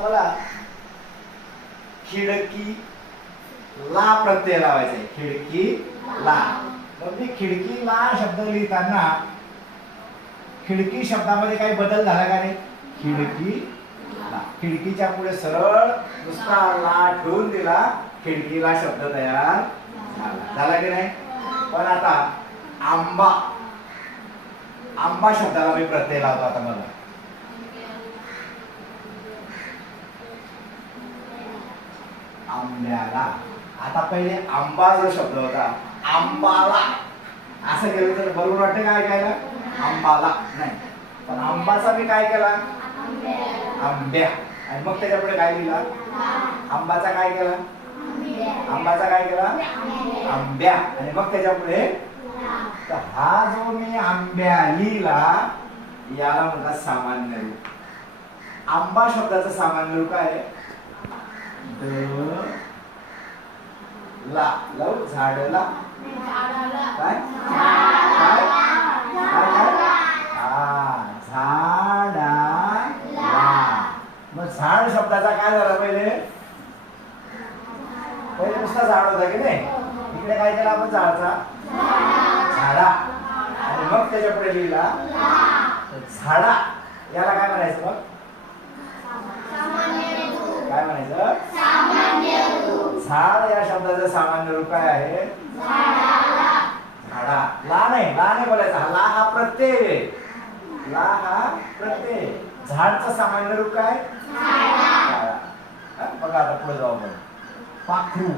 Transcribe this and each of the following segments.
मला खिडकी ला प्रत्यय लावायचा आहे. खिडकी ला. मग मी खिडकी ला शब्द लिहिताना खिडकी शब्दामध्ये काही बदल झाला का नाही? खिडकी ला. खिडकीच्या पुढे सरळ नुसता ला ठेवून दिला खिडकीला शब्द तयार झाला. झाला की नाही? पण आता आंबा. आंबा शब्दाला मी प्रत्यय लावतो आता मला. आंब्याला आता पहिले आंबा जो शब्द होता. आंबाला. असं केलं तर बरोबर वाटतं काय केलं आंबाला. नाही. पण आंबाचा मी काय केला? आंब्या. आणि मग त्याच्यापुढे काय लिहिला? आंबाचा काय केला? आंबाचा काय केला? आंब्या. आणि मग त्याच्यापुढे? तर हा जो मी आंब्या लिहिला याला म्हणतात सामान्य रूप. आंबा शब्दाचं सामान्य रूप काय आहे? ला लव झाडला. काय काय? काय काय हा झाडा मग झाड शब्दाचा काय झाला पहिले? पहिले नुसता झाड होता की नाही? इकडे काय केला आपण झाडाचा? झाडा. आणि मग त्याच्या पुढे लिहिला. झाडा. याला काय म्हणायचं मग? झाड या शब्दाचं सामान्य रूप काय आहे? झाडा. ला नाही ला नाही बोलायचा. ला हा प्रत्यय आहे. ला हा प्रत्यय झाडचं सामान्य रूप काय? झाडा. बघा आता पुढे जाऊ आपण. पाखरू.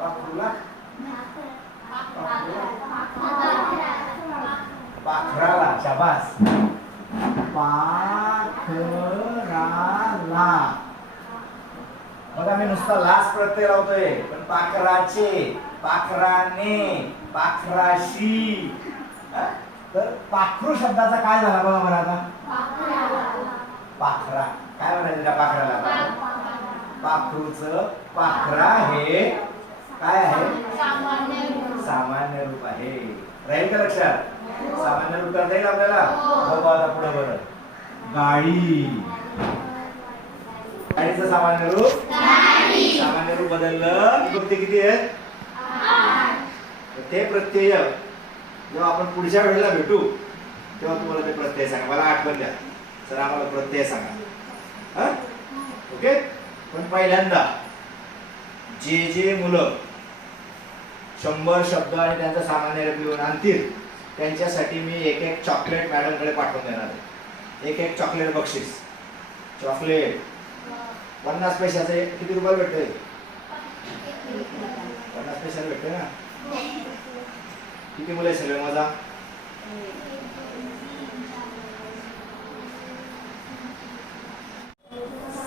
पाखरूला? पाखराला शाबास. पाखराला. बघा मी नुसता लास्ट प्रत्यय लावतोय. पण पाखराचे पाखराने पाखराशी. तर पाखरू शब्दाचा काय झाला बघा बरं आता? पाखरा. काय म्हणायचं त्या पाखराला? पाखरूच पाखरा हे काय आहे? सामान्य रूप आहे. राहील का लक्षात? सामान्य रूप करता येईल आपल्याला? हो, बघू आता पुढे बरं. गाडी. गाडीचं सामान्य रूप सामान्य रूप बदललं. विभक्ती किती आहेत? ते प्रत्यय. जेव्हा आपण पुढच्या वेळेला भेटू तेव्हा तुम्हाला ते प्रत्यय सांगा. मला आठवण द्या. सर आम्हाला प्रत्यय सांगा. हा? ओके? पण पहिल्यांदा जे जे मुलं शंभर शब्द आणि त्यांचा सामान्य रूप लिहून आणतील त्यांच्यासाठी मी एक एक चॉकलेट मॅडमकडे पाठवून देणार आहे. एक एक चॉकलेट बक्षीस. चॉकलेट पन्नास पैशाचे किती रुपयाला भेटते पन्नास पैशाला भेटते ना? किती मुलं आहे सगळे माझा?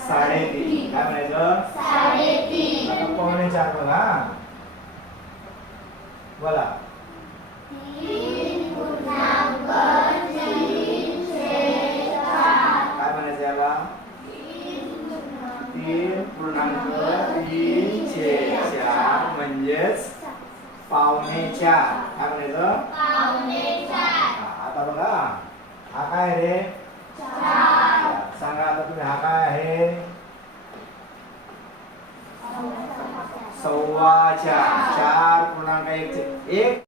साडेतीन. काय म्हणायचं? पावणे चार बघा. बोला. म्हणजेच पावणे चार काय म्हणायचं? आता बघा. हा काय रे? सांगा आता तुम्ही हा काय आहे? सव्वा चार. चार. पूर्णांक एक